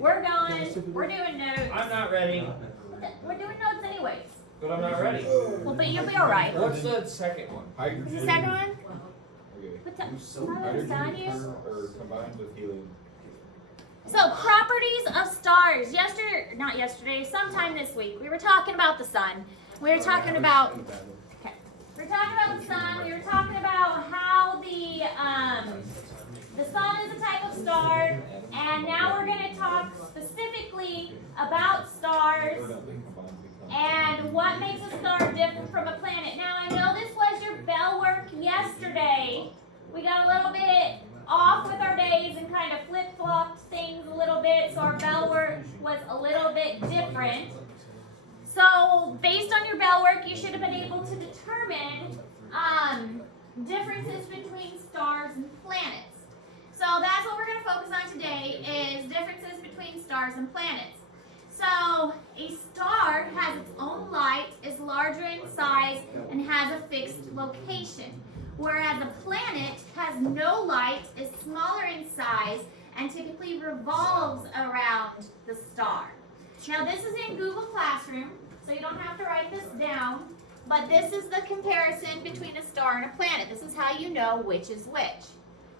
We're going. We're doing notes. I'm not ready. We're doing notes anyways. But I'm not ready. Well, but you'll be all right. What's the second one? Is the second one? Okay. What the? Hydrogen or combined with helium. So properties of stars. Not yesterday. Sometime this week, we were talking about the sun. We were talking about. Okay. We were talking about the sun. We were talking about how the sun is a type of star, and now we're going to talk specifically about stars and what makes a star different from a planet. Now, I know this was your bell work yesterday. We got a little bit off with our days and kind of flip-flopped things a little bit, so our bell work was a little bit different. So, based on your bell work, you should have been able to determine differences between stars and planets. So that's what we're going to focus on today, is differences between stars and planets. So a star has its own light, is larger in size, and has a fixed location. Whereas a planet has no light, is smaller in size, and typically revolves around the star. Now this is in Google Classroom, so you don't have to write this down, but this is the comparison between a star and a planet. This is how you know which is which.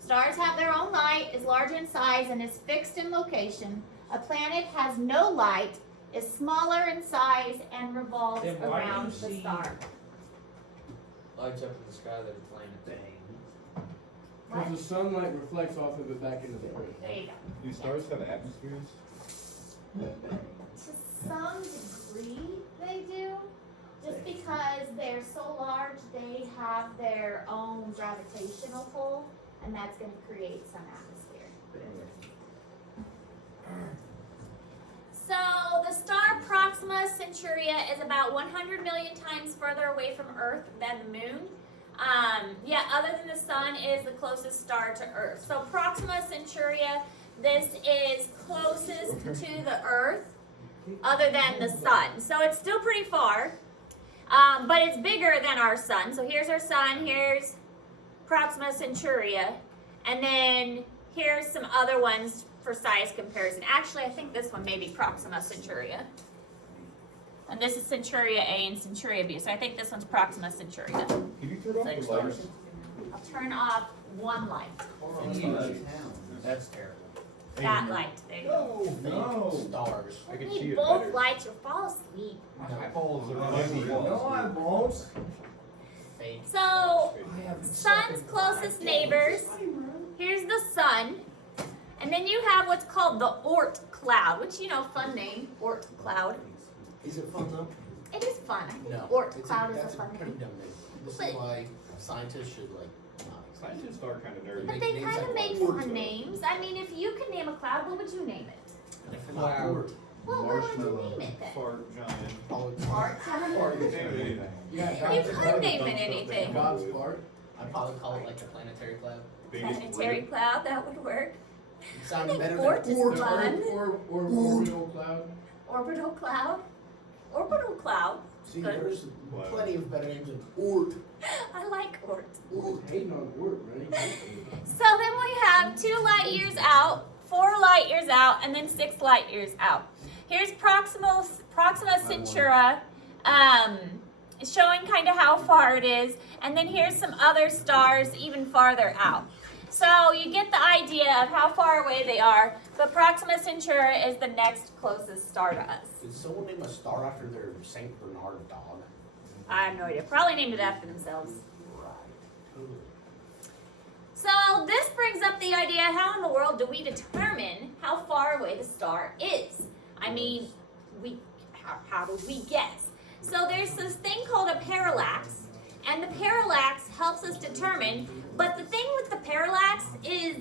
Stars have their own light, is larger in size, and is fixed in location. A planet has no light, is smaller in size, and revolves around the star. Lights up in the sky that a planet thing. What? Because the sunlight reflects off of it back into the earth. There you go. Do stars have atmospheres? To some degree, they do. Just because they're so large, they have their own gravitational pull, and that's going to create some atmosphere. So the star Proxima Centauri is about 100 million times further away from Earth than the moon. Other than the sun, is the closest star to Earth. So Proxima Centauri, this is closest to the Earth, other than the sun. So it's still pretty far, but it's bigger than our sun. So here's our sun, here's Proxima Centauri, and then here's some other ones for size comparison. Actually, I think this one may be Proxima Centauri. And this is Centauri A and Centauri B. So I think this one's Proxima Centauri. Can you turn off Thanks, the lights? stars. I'll turn off one light. That's terrible. That light. There you go. No. Stars. I You can see need it both better. lights, you'll fall asleep. My eyeballs are on the No, I won't. Fake. So, sun's closest neighbors. Here's the sun. And then you have what's called the Oort cloud, which, fun name, Oort cloud. Is it fun though? It is fun. I think No. Oort cloud is That's a fun pretty name. dumb name. This But- is why scientists should not. Scientists are kind of nerdy. But Make they names kind of like make Oort. fun names. I mean, if you could name a cloud, what would you name it? If not Oort, Well, what would you name it then? Fart giant. call it Fart giant? Fart anything. Yeah, You God's could fart. name it anything. God's fart. I'd probably call it like the planetary cloud. Biggest Planetary cloud, that would work. It sounds think better Oort than is Oort. fun. Or orbital cloud. Orbital cloud. Orbital cloud. See, Good. there's Wow. plenty of better names than Oort. I like Oort. Oort. Hating on Oort, right? So then we have 2 light years out, 4 light years out, and then 6 light years out. Here's Proxima Centauri, showing kind of how far it is, and then here's some other stars even farther out. So you get the idea of how far away they are, but Proxima Centauri is the next closest star to us. Did someone name a star after their Saint Bernard dog? I have no idea. Probably named it after themselves. Right. Totally. So this brings up the idea, how in the world do we determine how far away the star is? I mean, how do we guess? So there's this thing called a parallax, and the parallax helps us determine, but the thing with the parallax is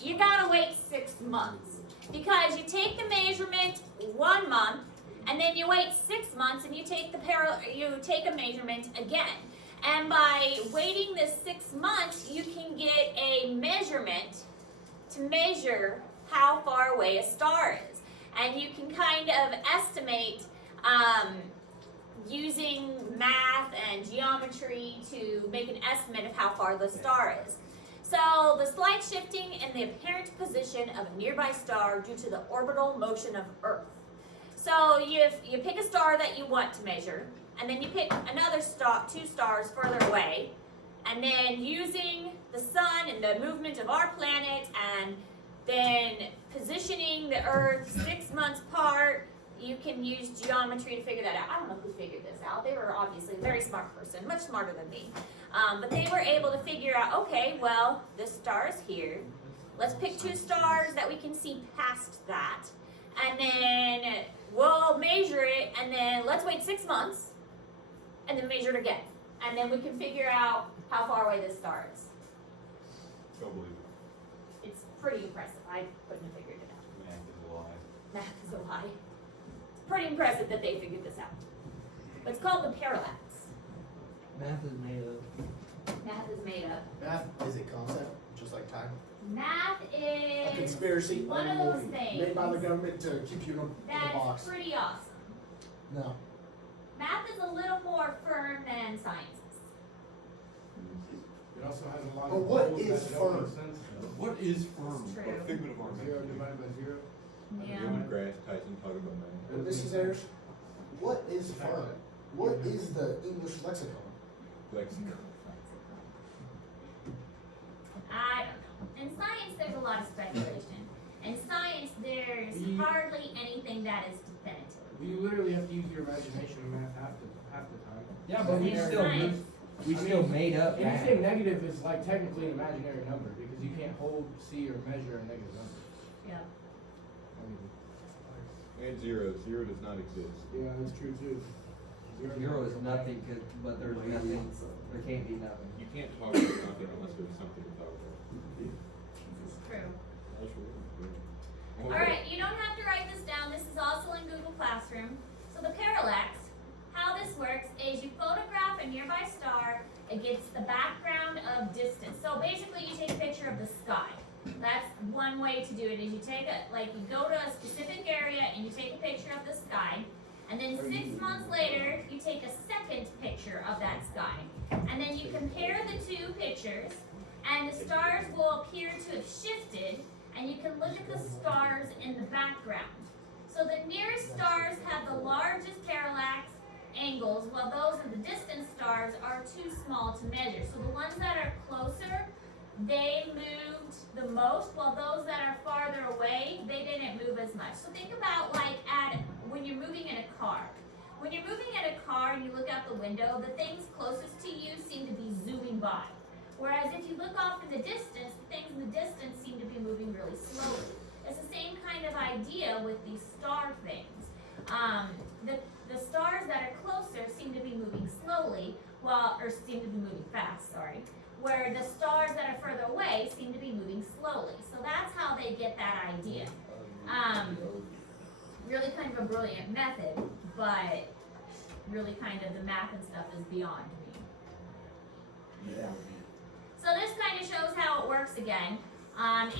you gotta wait 6 months, because you take the measurement 1 month, and then you wait 6 months and you take a measurement again. And by waiting this 6 months, you can get a measurement to measure how far away a star is. And you can kind of estimate using math and geometry to make an estimate of how far the star is. So the slight shifting in the apparent position of a nearby star due to the orbital motion of Earth. So you pick a star that you want to measure, and then you pick another star, 2 stars further away, and then using the sun and the movement of our planet, and then positioning the Earth 6 months apart, you can use geometry to figure that out. I don't know who figured this out. They were obviously a very smart person, much smarter than me. But they were able to figure out, okay, well, this star is here. Let's pick 2 stars that we can see past that. And then we'll measure it, and then let's wait 6 months, and then measure it again. And then we can figure out how far away this star is. Don't believe it. It's pretty impressive. I couldn't have figured it out. Math is a lie. Math is a lie. It's pretty impressive that they figured this out. But it's called the parallax. Math is made up. Math is made up. Math is a concept, just like time. Math A is conspiracy one of those things made by the government to keep you in a that's box. pretty awesome. No. Math is a little more firm than science is. It also has a lot But of what rules is that don't firm? make sense. What is firm? It's A true. figment of our 0 imagination. divided by 0. Yeah. Neil deGrasse Tyson talking about math. This is theirs. What is firm? What is the English lexicon? Lexicon. I don't know. In science, there's a lot of speculation. In science, there's hardly anything that is definitive. You literally have to use your imagination in math half the time. Yeah, but we In still science, we still made up math. Anything negative is like technically an imaginary number because you can't hold, see, or measure a negative number. yeah. I mean, And zero. Zero does not exist. yeah, that's true too. Zero is nothing, but there's nothing. There can't be nothing. You can't talk about something unless there's something to talk about. It's true. That's true. All right, you don't have to write this down. This is also in Google Classroom. So the parallax, how this works is you photograph a nearby star against the background of distance. So basically you take a picture of the sky. That's one way to do it is you take you go to a specific area and you take a picture of the sky. And then 6 months later, you take a second picture of that sky. And then you compare the 2 pictures, and the stars will appear to have shifted, and you can look at the stars in the background. So the nearest stars have the largest parallax angles, while those of the distant stars are too small to measure. So the ones that are closer, they moved the most, while those that are farther away, they didn't move as much. So think about when you're moving in a car. When you're moving in a car and you look out the window, the things closest to you seem to be zooming by. Whereas if you look off in the distance, the things in the distance seem to be moving really slowly. It's the same kind of idea with these star things. The stars that are closer seem to be moving slowly, seem to be moving fast, where the stars that are further away seem to be moving slowly. So that's how they get that idea. Really kind of a brilliant method, but really kind of the math and stuff is beyond me. Yeah. So this kind of shows how it works again.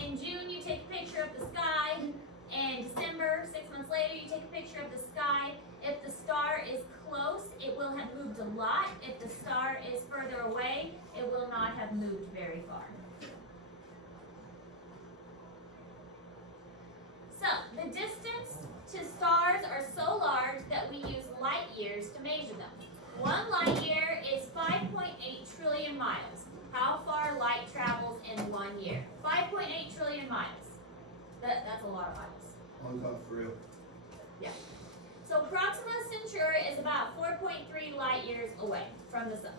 In June, you take a picture of the sky. In December, 6 months later, you take a picture of the sky. If the star is close, it will have moved a lot. If the star is further away, it will not have moved very far. So, the distance to stars are so large that we use light years to measure them. 1 light year is 5.8 trillion miles. How far light travels in 1 year? 5.8 trillion miles. That's a lot of miles. For real. Yeah. So Proxima Centauri is about 4.3 light years away from the sun.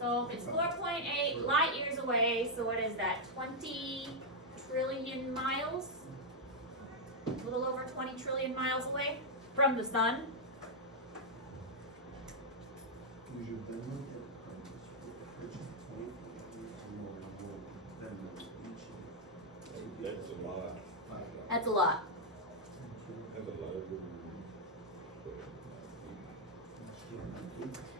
So if it's 4.8 light years away, so what is that? 20 trillion miles? A little over 20 trillion miles away from the sun. That's a lot. That's a lot. That's a lot.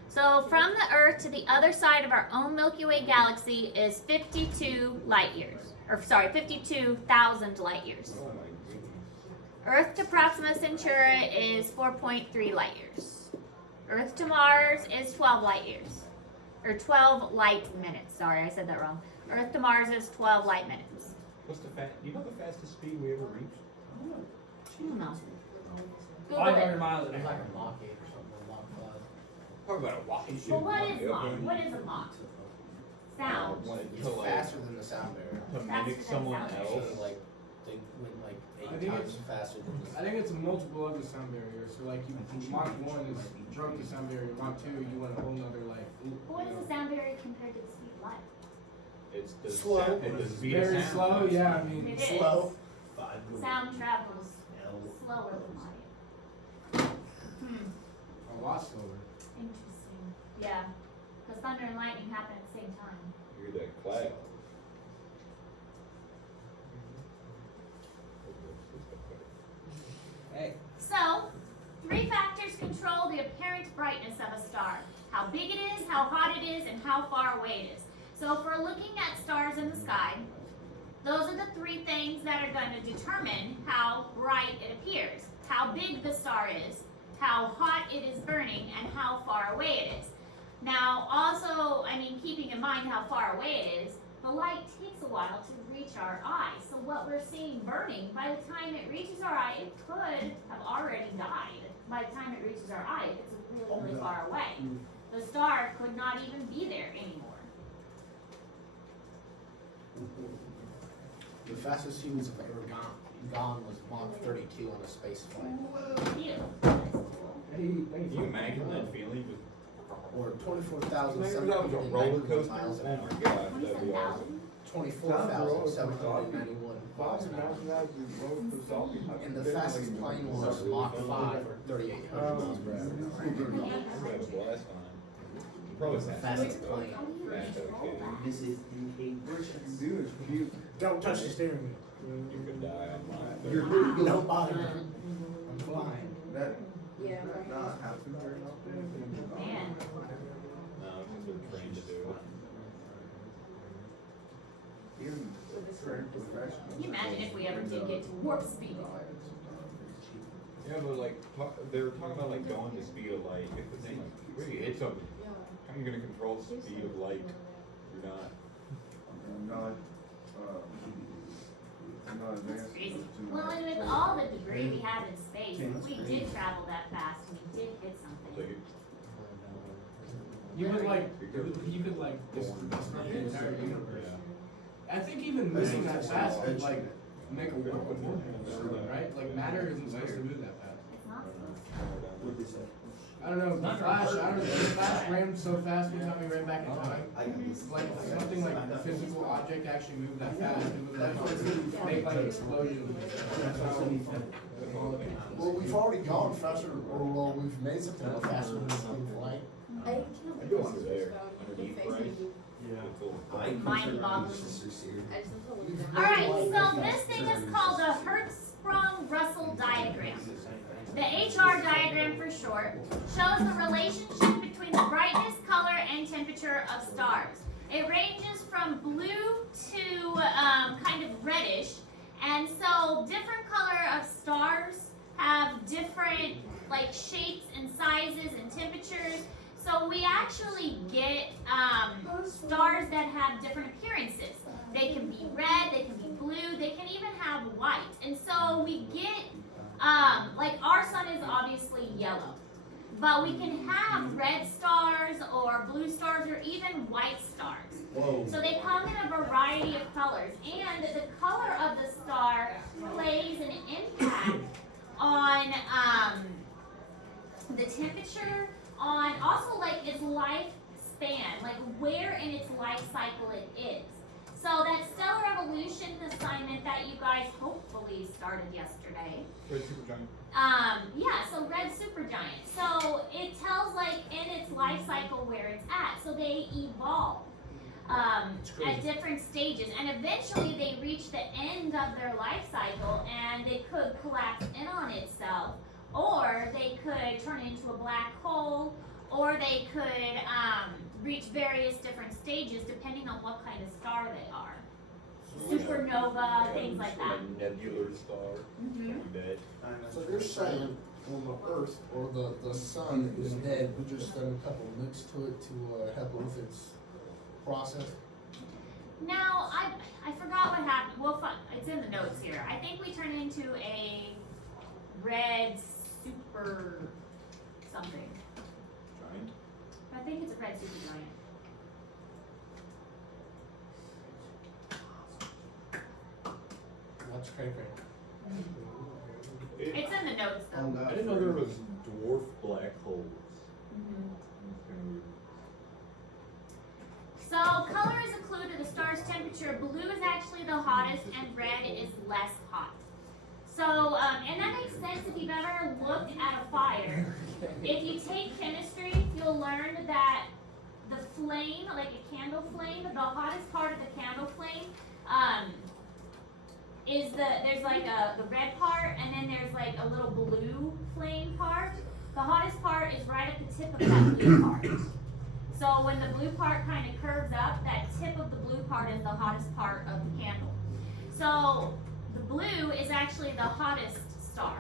So from the Earth to the other side of our own Milky Way galaxy is 52 light years. 52,000 light years. Oh my goodness. Earth to Proxima Centauri is 4.3 light years. Earth to Mars is 12 light years. or 12 light minutes. Sorry, I said that wrong. Earth to Mars is 12 light minutes. What's the you know the fastest speed we ever reached? No. Google 500 it. miles an It's hour. like a Mach 8 or something, a Mach 5. Talk about a walking shit. Well, what is Mach? What is a Mach? Sound. It's faster than the sound barrier. To mimic Faster than someone sound. else. So like, they went like I 8 think times it's- faster than the I think it's a multiple of the sound barrier. So like you, Mach 1 is broke the sound barrier. Mach 2, you went a whole nother like. What is the sound barrier compared to the speed of light? It's the Slow. sound- it's the speed of Very sound. slow, yeah. I mean, It is. Slow. Sound travels slower than light. a lot slower. Interesting. Yeah. Because thunder and lightning happen at the same time. You're that cloud. Hey. So, 3 factors control the apparent brightness of a star. How big it is, how hot it is, and how far away it is. So if we're looking at stars in the sky, those are the 3 things that are going to determine how bright it appears. How big the star is, how hot it is burning, and how far away it is. Now, also, keeping in mind how far away it is, the light takes a while to reach our eye. So what we're seeing burning, by the time it reaches our eye, it could have already died. By the time it reaches our eye, if it's really, really far away. The star could not even be there anymore. The fastest humans have ever gone was Mach 32 on a space flight. Ew, that's cool. Hey, Can you imagine that feeling? Or Imagine that was a roller 24,791 coaster. miles Oh an my hour. god, that'd be awesome. 24,791 miles an hour. And the fastest plane was Mach 5 or 3,800 miles per hour. I'm gonna have a blast on it. Probably The fastest plane. Don't touch the steering wheel. You could die on mine. No bother. I'm flying. Yeah. Man, No, because they're trained to do it. can you imagine if we ever did get to warp speed? Yeah, but like, they were talking about like going the speed of light. If the thing like really hits something, how are you gonna control the speed of light? You're not. That's crazy. Well, and with all the debris we have in space, if we did travel that fast and we did hit something, Like, You would like, you could like disrupt the entire universe. I think even moving that fast would like make a warp of warp, right? Like matter isn't supposed to move that fast. it's not supposed to. I don't know, the Flash ran so fast one time he ran back in time. Like something like a physical object actually moved that fast, it would like make like an explosion. That's how. Well, we've already gone faster, or well, we've made something go faster than the speed of light. I go under there, underneath Bryce. Mind-boggling. Alright, so this thing is called the Hertzsprung-Russell diagram. The HR diagram for short shows the relationship between the brightness, color, and temperature of stars. It ranges from blue to kind of reddish, and so different color of stars have different like shapes and sizes and temperatures. So we actually get stars that have different appearances. They can be red, they can be blue, they can even have white. And so we get, like our sun is obviously yellow. But we can have red stars or blue stars or even white stars. Whoa. So they come in a variety of colors. And the color of the star plays an impact on the temperature, on also like its lifespan, like where in its life cycle it is. So that stellar evolution assignment that you guys hopefully started yesterday, Red supergiant. yeah, so red supergiant. So it tells like in its life cycle where it's at. So they evolve at different stages, and eventually they reach the end of their life cycle, and they could collapse in on itself, or they could turn into a black hole, or they could reach various different stages depending on what kind of star they are. Supernova, things like that. A nebular star. Mhm. You bet. So you're saying on the Earth or the sun is dead, we just done a couple nukes to it to help it with its process. Now, I forgot what happened. Well, it's in the notes here. I think we turned it into a red super something. Giant. I think it's a red super giant. That's cray cray. It's in the notes though. I didn't know there was dwarf black holes. Mhm. That's kinda weird. So, color is a clue to the star's temperature. Blue is actually the hottest, and red is less hot. So, and that makes sense if you've ever looked at a fire. If you take chemistry, you'll learn that the flame, like a candle flame, the hottest part of the candle flame, is there's like the red part, and then there's like a little blue flame part. The hottest part is right at the tip of that blue part. So when the blue part kind of curves up, that tip of the blue part is the hottest part of the candle. So the blue is actually the hottest star.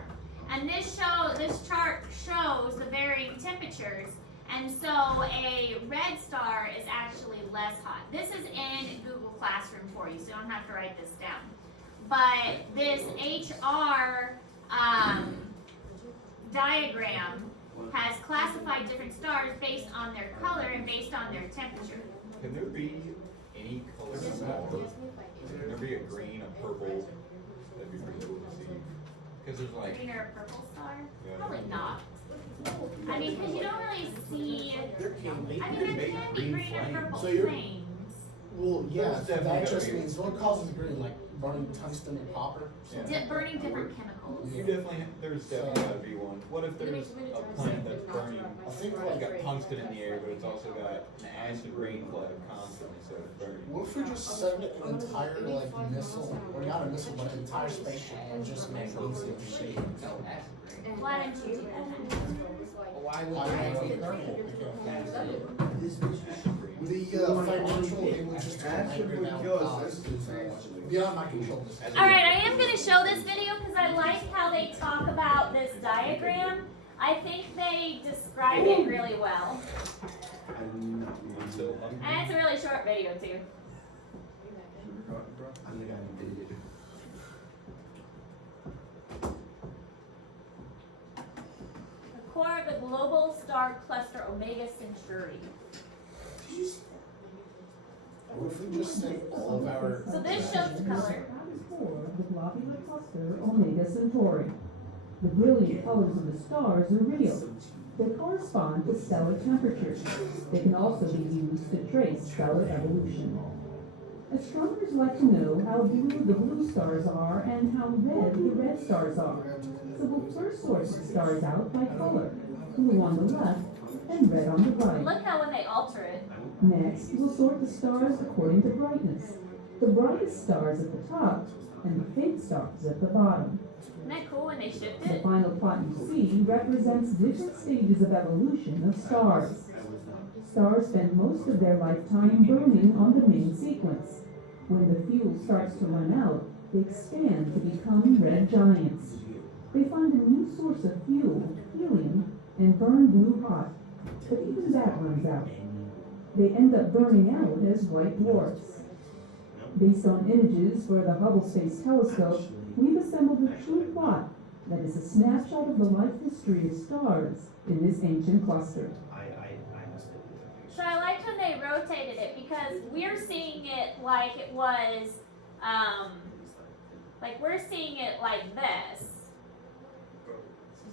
And this chart shows the varying temperatures. And so a red star is actually less hot. This is in Google Classroom for you, so you don't have to write this down. But this HR diagram has classified different stars based on their color and based on their temperature. Can there be any color star? Can there be a green, a purple? That'd be pretty cool to see. Because there's like, Green or a purple star? Yeah. Probably not. I mean, because you don't really see. There can be. I mean, there can be green or purple So you're- flames. Well, yeah, There's definitely that gotta just be- means what causes green, like burning tungsten and copper. Yeah. Burning different chemicals. there's definitely gotta be one. What if there's a planet that's burning, I think it's like, got tungsten in the air, but it's also got an acid rain cloud constantly, so it's burning. what if we just send an entire like missile, or not a missile, but an entire spaceship and just make those in shape? Why don't you do that? Why Why would would they it be purple? The financial thing was just beyond my control. Alright, I am going to show this video because I like how they talk about this diagram. I think they describe it really well. I'm so hungry. And it's a really short video too. The core of the global star cluster Omega Centauri. What if we just send all of our? So this shows color. Core of the globular cluster Omega Centauri. The brilliant colors of the stars are real. They correspond to stellar temperatures. They can also be used to trace stellar evolution. Astronomers like to know how blue the blue stars are and how red the red stars are. So we'll first sort the stars out by color, blue on the left and red on the right. Look how when they alter it. Next, we'll sort the stars according to brightness. The brightest stars at the top and the faint stars at the bottom. Isn't that cool when they shift The it? final plot you see represents different stages of evolution of stars. Stars spend most of their lifetime burning on the main sequence. When the fuel starts to run out, they expand to become red giants. They find a new source of fuel, helium, and burn blue hot. But even that runs out. They end up burning out as white dwarfs. Based on images for the Hubble Space Telescope, we've assembled a true plot that is a snapshot of the life history of stars in this ancient cluster. So I liked when they rotated it because we're seeing it like it was, like we're seeing it like this.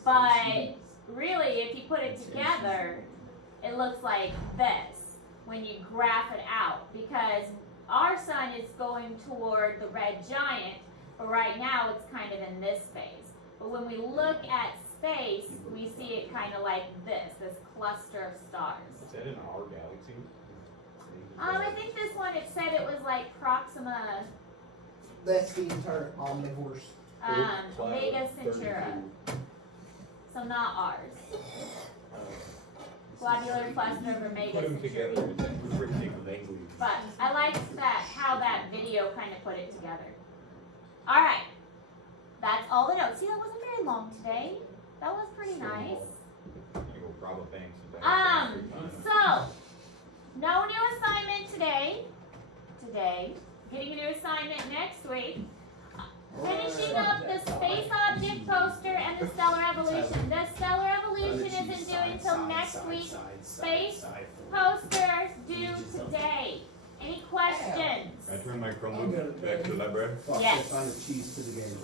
But really, if you put it together, it looks like this when you graph it out because our sun is going toward the red giant, but right now it's kind of in this phase. But when we look at space, we see it kind of like this cluster of stars. Is that in our galaxy? I think this one, it said it was like Proxima, That's the entire omnivores. Omega Centauri. So not ours. Globular cluster of Omega Put them together Centauri. with everything language. But I liked that, how that video kind of put it together. Alright. That's all the notes. See, that wasn't very long today. That was pretty nice. I'm gonna go rob a bank sometime. So, no new assignment today. Getting a new assignment next week. Finishing up the space object poster and the stellar evolution. The stellar evolution isn't due until next week. Space poster due today. Any questions? Can I turn my Chromebook back to the library? Yes. Find a cheese to the game.